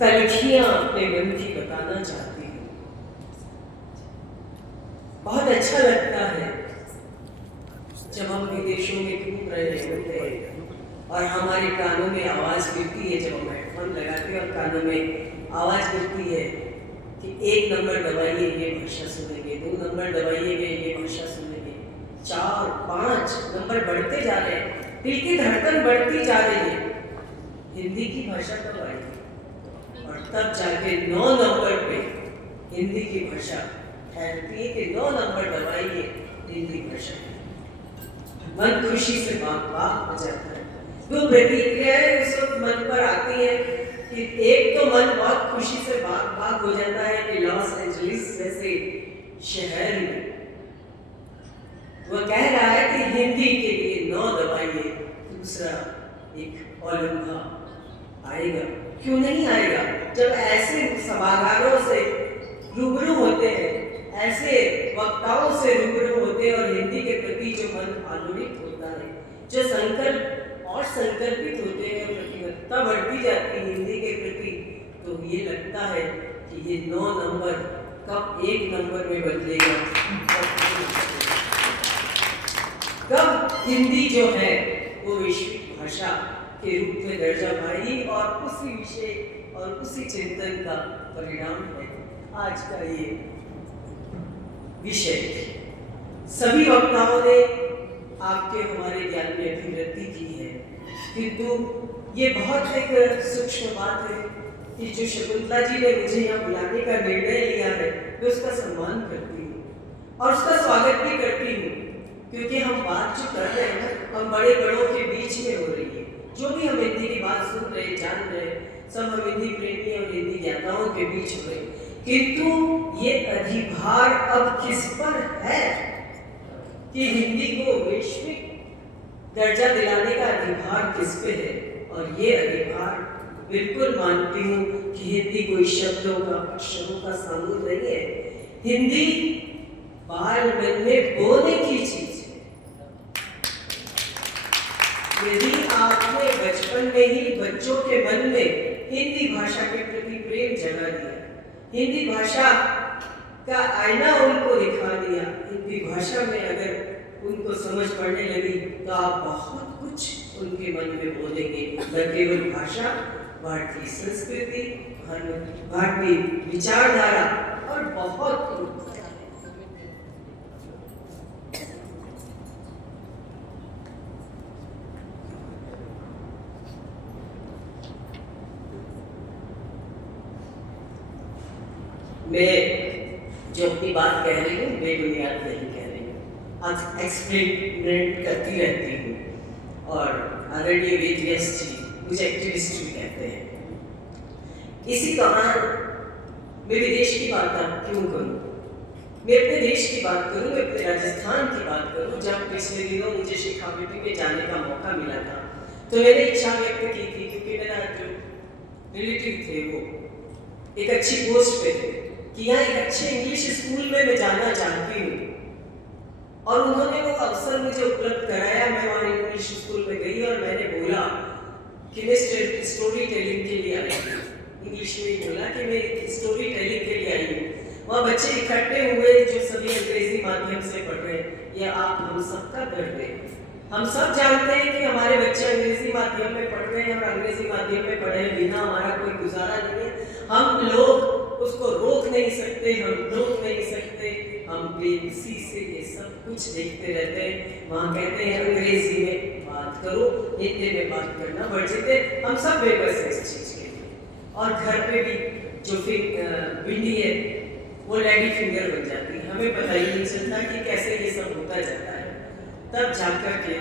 तलखियां अपने मन की बताना चाहती हूँ। बहुत अच्छा लगता है जब हम विदेशों में घूम रहे होते हैं और हमारे कानों में आवाज़ गिरती है, जब हम हेडफोन लगाते हैं और कानों में आवाज़ गिरती है कि 1 नंबर दबाइए ये भाषा सुनेंगे, 2 नंबर दबाइए ये भाषा सुनेंगे, 4 5 नंबर बढ़ते जा रहे हैं, दिल की धड़कन बढ़ती जा रही है। हिंदी की भाषा कब आएगी? और तब जाके 9 नंबर पे हिंदी की भाषा ठहरती है कि 9 नंबर दबाइए हिंदी भाषा। मन खुशी से बाग बाग हो जाता है। जो प्रतिक्रियाएं उस वक्त मन पर आती है कि एक तो मन बहुत खुशी से बाग बाग हो जाता है कि लॉस एंजलिस जैसे शहर में वह कह रहा है कि हिंदी के लिए 9 दबाइए, दूसरा एक ओलंघा आएगा। क्यों नहीं आएगा? जब ऐसे सभागारों से रूबरू होते हैं, ऐसे वक्ताओं से रूबरू होते हैं और हिंदी के प्रति जो मन आलोड़ित होता है, जो संकल्प और संकल्पित होते हैं, प्रतिबद्धता बढ़ती जाती है हिंदी के प्रति, तो ये लगता है कि ये 9 नंबर कब 1 नंबर में बदलेगा, कब हिंदी जो है वो वैश्विक भाषा के रूप में दर्जा पाएगी। और उसी विषय और उसी चिंतन का परिणाम है आज का ये विषय। सभी वक्ताओं ने आपके हमारे ज्ञान में अभिव्यक्ति की है, किंतु ये बहुत एक सूक्ष्म बात है कि जो शकुंतला जी ने मुझे यहाँ बुलाने का निर्णय लिया है, मैं उसका सम्मान करती हूँ और उसका स्वागत भी करती हूँ, क्योंकि हम बात जो कर रहे हैं हम बड़े बड़ों के बीच में हो रही है। जो भी हम हिंदी की बात सुन रहे जान रहे, सब हम हिंदी प्रेमी और हिंदी ज्ञाताओं के बीच हो रहे, किंतु ये अधिभार अब किस पर है कि हिंदी को वैश्विक दर्जा दिलाने का अधिभार किस पे है? और ये अधिभार बिल्कुल मानती हूँ कि हिंदी कोई शब्दों का अक्षरों का समूह नहीं है। हिंदी बाल मन में बोने की चीज है। यदि आपने बचपन में ही बच्चों के मन में हिंदी भाषा के प्रति प्रेम जगा दिया, हिंदी भाषा का आईना उनको दिखा दिया, हिंदी भाषा में अगर उनको समझ पड़ने लगी, तो आप बहुत कुछ उनके मन में बोलेंगे। न केवल भाषा, भारतीय संस्कृति, भारतीय विचारधारा और बहुत मैं जो अपनी बात कह रही हूँ बेबुनियाद नहीं कह रही हूँ, आज एक्सपेरिमेंट करती रहती हूँ और आदरणीय वेद व्यास जी मुझे एक्टिविस्ट भी कहते हैं। इसी दौरान मैं विदेश की बात क्यों करूँ, मैं अपने देश की बात करूँ, मैं अपने राजस्थान की बात करूँ। जब पिछले दिनों मुझे शेखावटी में जाने का मौका मिला था, तो मैंने इच्छा व्यक्त की थी, क्योंकि मेरा जो रिलेटिव थे वो एक अच्छी पोस्ट पे थे कि यहाँ एक अच्छे इंग्लिश स्कूल में मैं जाना चाहती हूँ, और उन्होंने वो अवसर मुझे उपलब्ध कराया। मैं वहाँ इंग्लिश स्कूल में गई और मैंने बोला कि मैं स्टोरी टेलिंग के लिए आई हूँ। इंग्लिश में ही बोला कि मैं स्टोरी टेलिंग के लिए आई हूँ। वहाँ बच्चे इकट्ठे हुए जो सभी अंग्रेजी माध्यम से पढ़ रहे हैं। यह आप हम सबका दर्द है। हम सब जानते हैं कि हमारे बच्चे अंग्रेजी माध्यम में पढ़ रहे हैं और अंग्रेजी माध्यम में पढ़े बिना हमारा कोई गुजारा नहीं है। हम लोग उसको रोक नहीं सकते, हम रोक नहीं सकते, हम बेबसी से ये सब कुछ देखते रहते हैं। वहाँ कहते हैं अंग्रेजी में बात करो, हिंदी में बात करना वर्जित है। हम सब बेबस हैं इस चीज़ के लिए। और घर पे भी जो बिल्ली है वो लेडी फिंगर बन जाती है, हमें पता ही नहीं चलता कि कैसे ये सब होता जाता है। तब जाकर के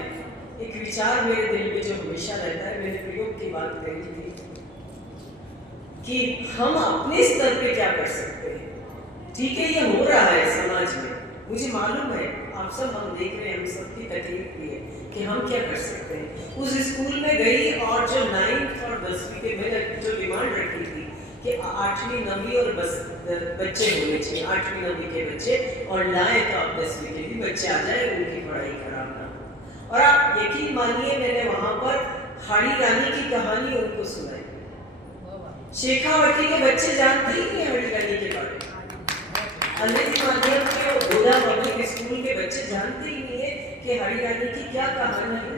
एक विचार मेरे दिल में जो हमेशा रहता है, मैंने प्रयोग की बात कही थी कि हम अपने स्तर पे क्या कर सकते हैं। ठीक है, ये हो रहा है समाज में, मुझे मालूम है, आप सब हम देख रहे हैं, हम सबकी तकलीफ भी है कि हम क्या कर सकते हैं। उस स्कूल में गई और जो 9th और 10वीं के मैंने जो डिमांड रखी थी कि 8वीं 9वीं और बच्चे होने चाहिए, 8वीं 9वीं के बच्चे, और लाए तो आप 10वीं के भी बच्चे आ जाए, उनकी पढ़ाई खराब ना हो। और आप यकीन मानिए मैंने वहाँ पर हाड़ी रानी की कहानी उनको सुनाई, शेखावटी के बच्चे जानते ही नहीं हरियाणी के बारे में। अंग्रेजी माध्यम के गोदा पब्लिक स्कूल के बच्चे जानते ही नहीं है कि हरियाणी की क्या कहानी है।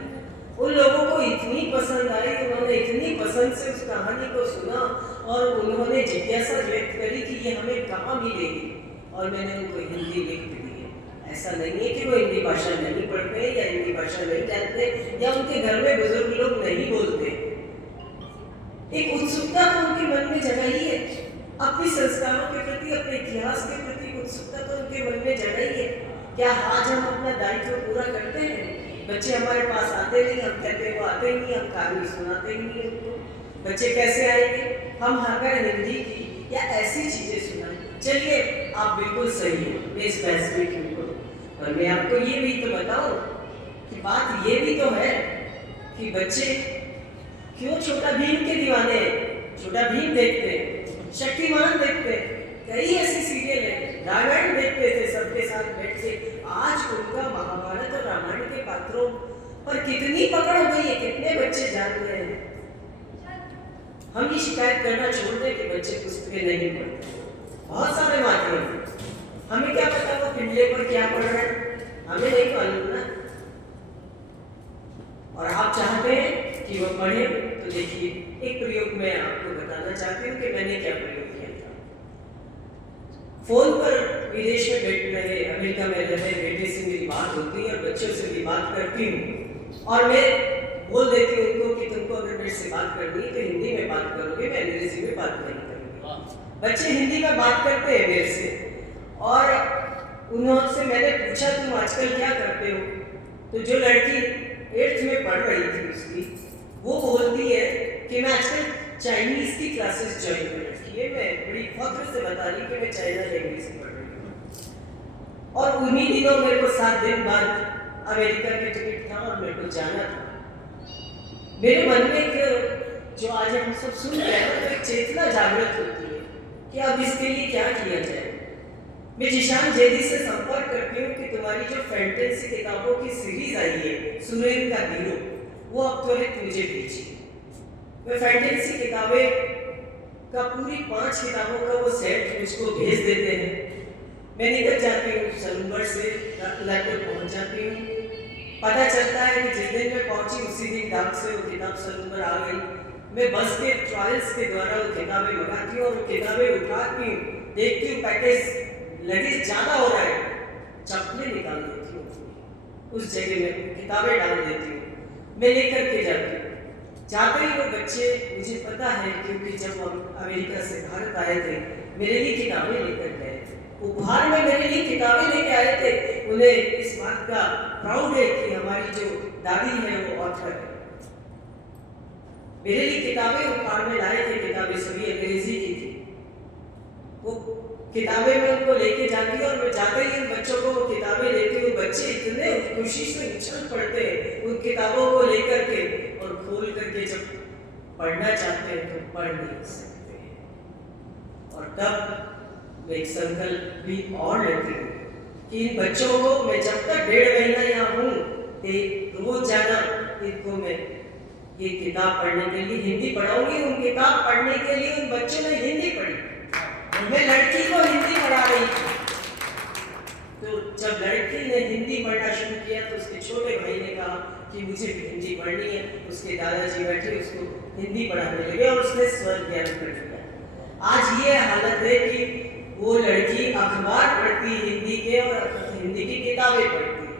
उन लोगों को इतनी पसंद आई, उन्होंने इतनी पसंद से उस कहानी को सुना और उन्होंने जिज्ञासा व्यक्त करी कि ये हमें कहाँ मिलेगी, और मैंने उनको हिंदी लिख दी है। ऐसा नहीं है कि वो हिंदी भाषा नहीं पढ़ते या हिंदी भाषा नहीं जानते या उनके घर में बुजुर्ग लोग नहीं बोलते। एक उत्सुकता तो उनके मन में जगाई है, अपने संस्कारों के प्रति, अपने इतिहास के प्रति उत्सुकता तो उनके मन में जगाई है। क्या आज हम अपना दायित्व पूरा करते हैं? बच्चे हमारे पास आते नहीं, हम कहते वो आते ही नहीं, हम कहानी सुनाते ही नहीं उनको। बच्चे कैसे आएंगे? हम अगर हिंदी की या ऐसी चीजें सुनाएं। चलिए आप बिल्कुल सही है, मैं इस बहस में क्यों करूं, और मैं आपको ये भी तो बताऊं कि बात ये भी तो है कि बच्चे क्यों छोटा भीम के दीवाने हैं। छोटा भीम देखते हैं, शक्तिमान देखते हैं, कई ऐसी सीरियल है, रामायण देखते थे सबके साथ बैठ के। आज उनका महाभारत और रामायण के पात्रों पर कितनी पकड़ हो गई है, कितने बच्चे जान रहे हैं। हम ये शिकायत करना छोड़ दें कि बच्चे पुस्तकें नहीं पढ़ते। बहुत सारे माध्यम, हमें क्या पता वो पिंडले पर क्या पढ़ रहे हैं, हमें नहीं मालूम ना। और आप चाहते हैं कि वो पढ़े, तो देखिए एक प्रयोग मैं आपको बताना चाहती हूँ कि मैंने क्या प्रयोग किया था। फोन पर विदेश में बैठ रहे, अमेरिका में रहे बेटे से मेरी बात होती है और बच्चों से भी बात करती हूँ, और मैं बोल देती हूँ उनको कि तुमको अगर मेरे से बात करनी है तो हिंदी में बात करोगे, मैं अंग्रेजी में बात नहीं करूँगी। बच्चे हिंदी में बात करते हैं मेरे से, और उन्होंने मैंने पूछा तुम आजकल क्या करते हो, तो जो लड़की 8th में पढ़ रही थी उसकी, वो बोलती है कि मैं आजकल चाइनीज की क्लासेस ज्वाइन कर रखी है। मैं बड़ी फख्र से बता रही कि मैं चाइना लैंग्वेज पढ़ रही हूँ, और उन्हीं दिनों मेरे को 7 दिन बाद अमेरिका के टिकट था और मेरे को जाना था। मेरे मन में एक, जो आज हम सब सुन रहे हैं, तो एक चेतना जागृत होती है कि अब इसके लिए क्या किया जाए। मैं जिशान जैदी से संपर्क करती हूँ कि तुम्हारी जो फैंटेसी किताबों की सीरीज आई है सुरेन का हीरो, वो अब त्वरित मुझे भेजिए। मैं फैंटेसी किताबें का पूरी 5 किताबों का वो सेट मुझको भेज देते हैं। मैं निकल जाती हूँ सलूंबर से, लैपटॉप पहुँच जाती हूँ। पता चलता है कि जिस दिन मैं पहुंची उसी दिन डाक से वो किताब सलूंबर आ गई। मैं बस के ट्रायल्स के द्वारा वो किताबें मंगाती हूँ और वो किताबें उठाती हूँ, देखती हूँ पैकेज लगेज ज़्यादा हो रहा है, चप्पलें निकाल देती हूँ, उस जगह में किताबें डाल देती हूँ, मैं लेकर के जाती हूँ। जाते ही वो बच्चे, मुझे पता है क्योंकि जब हम अमेरिका से भारत आए थे मेरे लिए किताबें लेकर गए थे, उपहार में मेरे लिए किताबें लेके आए थे। उन्हें इस बात का प्राउड है कि हमारी जो दादी है वो ऑथर है। मेरे लिए किताबें उपहार में लाए थे, किताबें सभी अंग्रेजी की थी। वो किताबें मैं उनको लेके जाती हूँ और मैं जाते ही उन बच्चों को वो किताबें देती हूँ। बच्चे इतने खुशी से उछल पड़ते हैं उन किताबों को लेकर के, और खोल करके जब पढ़ना चाहते हैं तो पढ़ नहीं सकते। और तब मैं एक संकल्प भी और लेती हूँ कि इन बच्चों को मैं जब तक 1.5 महीना यहाँ हूँ, रोज जाना इनको मैं ये किताब पढ़ने के लिए हिंदी पढ़ाऊंगी। उन किताब पढ़ने के लिए उन बच्चों ने हिंदी पढ़ी। मैं लड़की को हिंदी पढ़ा रही थी, तो जब लड़की ने हिंदी पढ़ना शुरू किया तो उसके छोटे भाई ने कहा कि मुझे भी हिंदी पढ़नी है। उसके दादाजी बैठे उसको हिंदी पढ़ाने लगे और उसने स्वर ज्ञान कर लिया। आज ये हालत है कि वो लड़की अखबार पढ़ती है हिंदी के और हिंदी की किताबें पढ़ती है।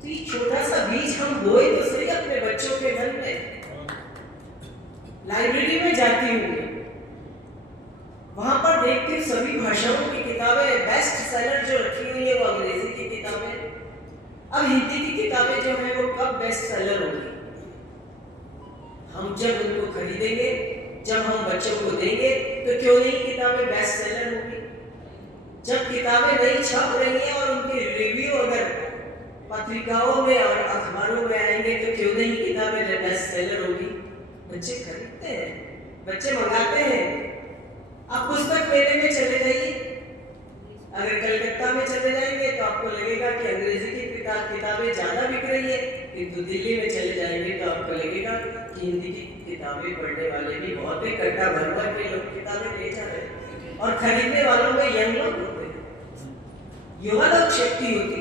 तो ये छोटा सा बीज हम बोए तो सही अपने बच्चों के मन में। लाइब्रेरी में जाती हूँ, वहां पर देखती हूँ सभी भाषाओं की किताबें, बेस्ट सेलर जो रखी हुई है वो अंग्रेजी की किताबें। अब हिंदी की किताबें जो है वो कब बेस्ट सेलर होगी? हम जब उनको खरीदेंगे, जब हम बच्चों को देंगे, तो क्यों नहीं किताबें बेस्ट सेलर होगी? जब किताबें नहीं छप रही हैं और उनके रिव्यू अगर पत्रिकाओं में और अखबारों में आएंगे तो क्यों नहीं किताबें बेस्ट सेलर होगी? बच्चे खरीदते हैं, बच्चे मंगाते हैं। आप पुस्तक मेले में चले जाइए, अगर कलकत्ता में चले जाएंगे तो आपको लगेगा कि अंग्रेजी की किताबें ज़्यादा बिक रही है। किंतु दिल्ली में चले जाएंगे तो आपको लगेगा कि हिंदी की किताबें पढ़ने वाले भी बहुत है, कट्टा भर भर के लोग किताबें ले जा रहे हैं और खरीदने वालों में यंग लोग होते हैं, युवा लोग शक्ति होती।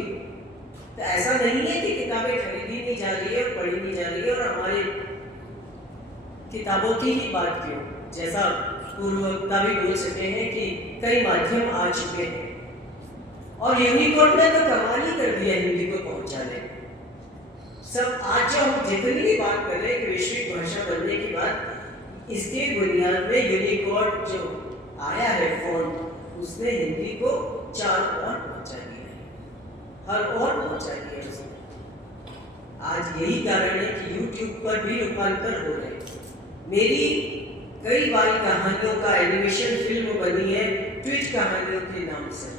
तो ऐसा नहीं है कि किताबें खरीदी नहीं जा रही है और पढ़ी नहीं जा रही है, और हमारे किताबों की ही बात क्यों, जैसा पूर्ववक्ता भी बोल सके हैं कि कई माध्यम आ चुके हैं और यूनिकोड ने तो कमाल ही कर दिया हिंदी को पहुंचाने। सब आज जो हम जितनी भी बात कर रहे हैं कि वैश्विक भाषा बनने की बात, इसके बुनियाद में यूनिकोड जो आया है फोन, उसने हिंदी को चार और पहुंचा दिया है, हर और पहुंचा दिया है उसने। आज यही कारण है कि YouTube पर भी रूपांतर हो रहे हैं। मेरी कई बाल कहानियों का एनिमेशन फिल्म बनी है ट्वीट कहानियों के नाम से,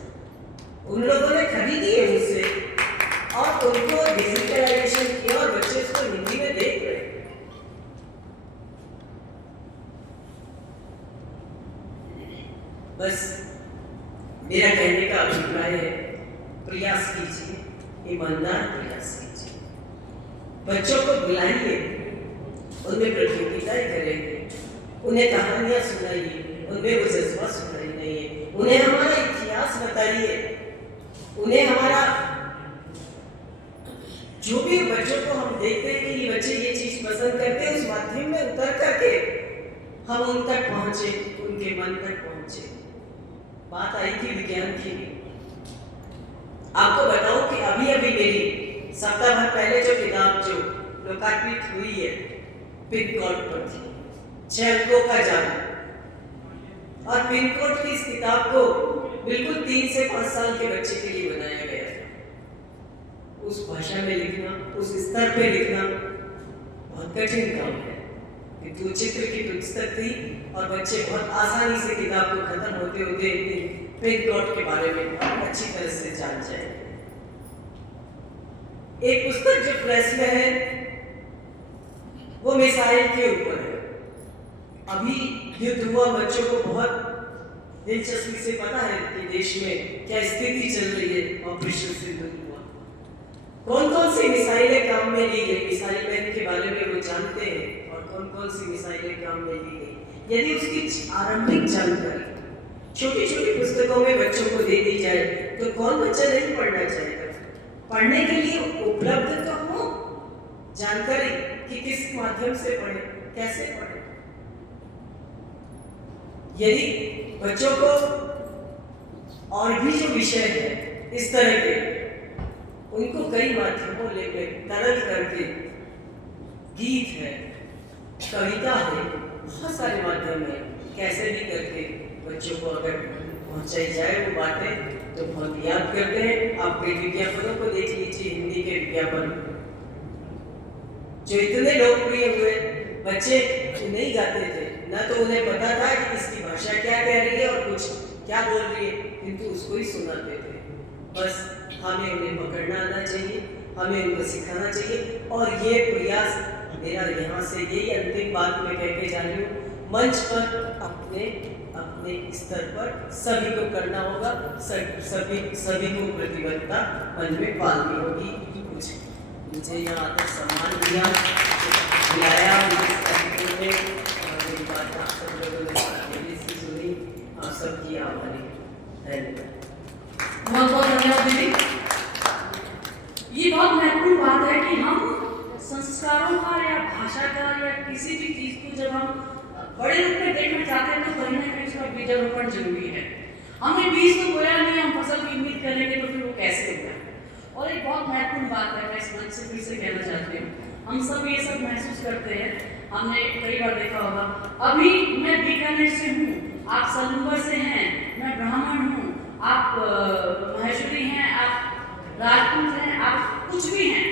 उन लोगों ने खरीदी है मुझसे और उनको डिजिटलाइजेशन किया और बच्चे इसको हिंदी में देख रहे हैं। बस मेरा कहने का अभिप्राय है, प्रयास कीजिए, ईमानदार प्रयास कीजिए, बच्चों को बुलाइए, उनमें प्रतियोगिताएं करेंगे, उन्हें कहानियां सुनाइए, उनमें वो जज्बा सुनाइए, उन्हें हमारा इतिहास बताइए, उन्हें हमारा जो भी बच्चों को हम देखते हैं कि ये बच्चे ये चीज पसंद करते हैं, उस माध्यम में उतर करके हम उन तक पहुंचे, उनके मन तक पहुंचे। बात आई थी विज्ञान की भी। आपको बताऊं कि अभी अभी मेरी सप्ताह भर पहले जो किताब जो लोकार्पित हुई है पिन कोड पर थी, 6 अंकों का जादू, और पिन कोड की इस किताब को बिल्कुल 3 से 5 साल के बच्चे के लिए बनाया गया था। उस भाषा में लिखना, उस स्तर पे लिखना बहुत कठिन काम है, क्योंकि वो चित्र की पुस्तक थी और बच्चे बहुत आसानी से किताब को खत्म होते होते पिन कोड के बारे में बहुत अच्छी तरह से जान जाए। एक पुस्तक जो प्रेस में है वो मिसाइल के ऊपर है। अभी युद्ध हुआ, बच्चों को बहुत दिलचस्पी से पता है कि देश में क्या स्थिति चल रही है, ऑपरेशन सिंदूर हुआ, कौन कौन सी मिसाइलें काम में ली गई, मिसाइल मैन के बारे में वो जानते हैं और कौन कौन सी मिसाइलें काम में ली गई। यदि उसकी आरंभिक जानकारी छोटी छोटी पुस्तकों में बच्चों को दे दी जाए तो कौन बच्चा नहीं पढ़ना चाहेगा। पढ़ने के लिए उपलब्ध तो हो जानकारी कि किस माध्यम से पढ़े, कैसे पढ़े। यदि बच्चों को और भी जो विषय है इस तरह के, उनको कई माध्यमों लेकर तरल करके, गीत है, कविता है, बहुत सारे माध्यम है, कैसे भी करके बच्चों को अगर पहुंचाई जाए वो बातें तो बहुत याद करते हैं। आप कई विज्ञापनों को देख लीजिए, हिंदी के विज्ञापन जो इतने लोकप्रिय हुए, बच्चे नहीं गाते थे, ना तो उन्हें पता था कि इसकी भाषा क्या कह रही है और कुछ क्या बोल रही है, किंतु उसको ही सुनाते थे। बस हमें उन्हें पकड़ना आना चाहिए, हमें उनको सिखाना चाहिए। और ये प्रयास मेरा यहाँ से यही अंतिम बात मैं कह के जा रही हूँ, मंच पर अपने अपने स्तर पर सभी को करना होगा, सभी को प्रतिबद्धता मन में पालनी होगी। कुछ मुझे यहाँ आकर सम्मान दिया, बुलाया, मेरी बात आप सब लोगों ने सुनी, आप सबकी आभारी। धन्यवाद। बहुत बहुत धन्यवाद दीदी। ये बहुत महत्वपूर्ण बात है कि हम संस्कारों का या भाषा का या किसी भी चीज को जब हम बड़े रूप में देखना चाहते हैं तो कहीं ना कहीं उसका बीजारोपण जरूरी है। हमने बीज तो बोया नहीं, हम फसल की उम्मीद करेंगे तो फिर वो कैसे होगा। और एक बहुत महत्वपूर्ण बात है, मैं इस मंच से फिर से कहना चाहती हूँ, हम सब ये सब महसूस करते हैं, हमने कई बार देखा होगा। अभी मैं बीकानेर से हूँ, आप सलूबर से हैं, मैं ब्राह्मण हूँ, आप महेश्वरी हैं, आप राजपूत हैं, आप कुछ भी हैं,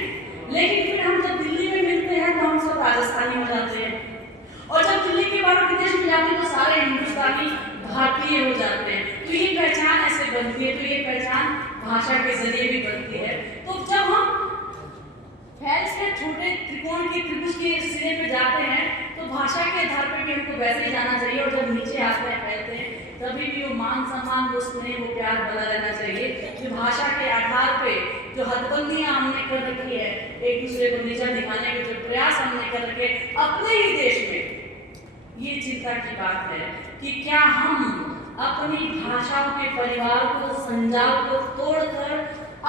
लेकिन फिर हम जब दिल्ली में मिलते हैं तो हम सब राजस्थानी हो जाते हैं, और जब दिल्ली के बाहर विदेश में जाते हैं तो सारे हिंदुस्तानी भारतीय हो जाते हैं। तो ये पहचान ऐसे बनती है, तो ये पहचान भाषा के जरिए भी बनती है। तो जब हम फैल से छोटे त्रिकोण के त्रिभुज के सिरे पे जाते हैं तो भाषा के आधार पर भी हमको वैसे ही जाना चाहिए, और जब नीचे आते हैं फैलते हैं तभी भी वो मान सम्मान, वो स्नेह, वो प्यार बना रहना चाहिए। जो भाषा के आधार पे जो हदबंदियां हमने कर रखी है, एक दूसरे को नीचा दिखाने के जो प्रयास हमने कर रखे अपने ही देश में, ये चिंता की बात है कि क्या हम अपनी भाषाओं के परिवार को, संजाल को तोड़कर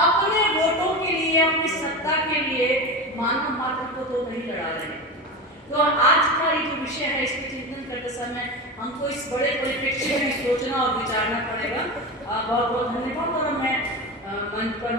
अपने वोटों के लिए, अपनी सत्ता के लिए मानव मात्र को तो नहीं लड़ा रहे हैं। तो आज का ये जो विषय है, इस पर चिंतन करते समय हमको इस बड़े परिप्रेक्ष्य में सोचना और विचारना पड़ेगा। बहुत बहुत धन्यवाद। और मैं मंच पर